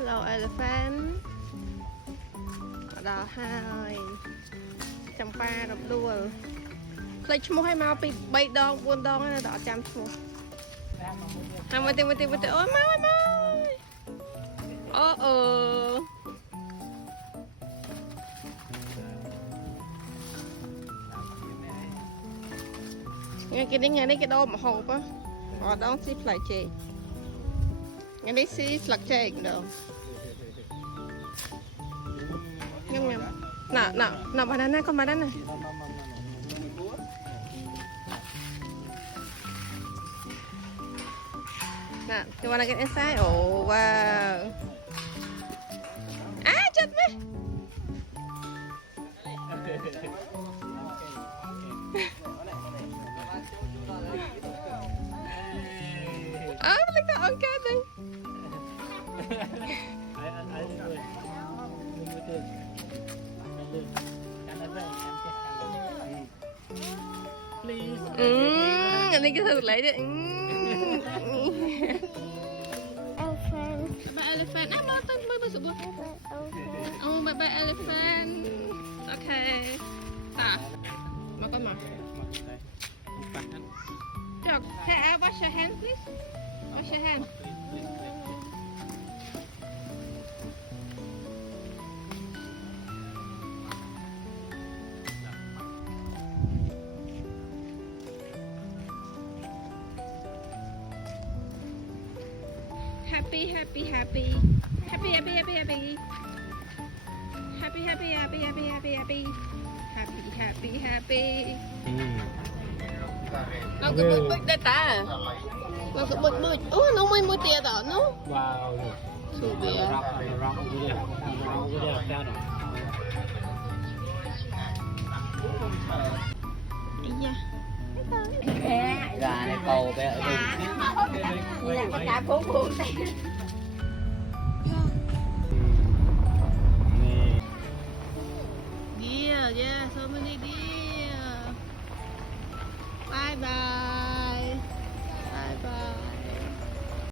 Hello elephant មកដល់ហើយចាំប៉ារំដួលផ្លេចឈ្មោះឲ្យមកពី3 ដង 4 ដងហើយដល់អត់ចាំឈ្មោះតាមមកទីអូយមកអូថ្ងៃនេះគេដោមហូបអត់ដងស៊ីផ្លែចេកថ្ងៃនេះស៊ីស្លឹកចេកម្ដងញ៉ាំណាបាណាកុំបាណាណា Nah, you wanna get inside? Oh wow! Ah, chết mày! Ah, like that on candy. Please. Anh cứ thử lấy đi. Elephant. Ah, mau sebut. Oh, bye elephant. Okay. Tak. Makan mah. Jok, can I wash your hand, please? Wash your hand. Happy. Happy. Nó cứ bứt đây ta. Nó cứ bứt. Ủa nó mới tia tao nó. Wow. Su bia. Rock over there. Iya. Gà này cầu bé ở đây. Là cái cá phố buồn này. Deer, yeah, so many deer. Bye bye.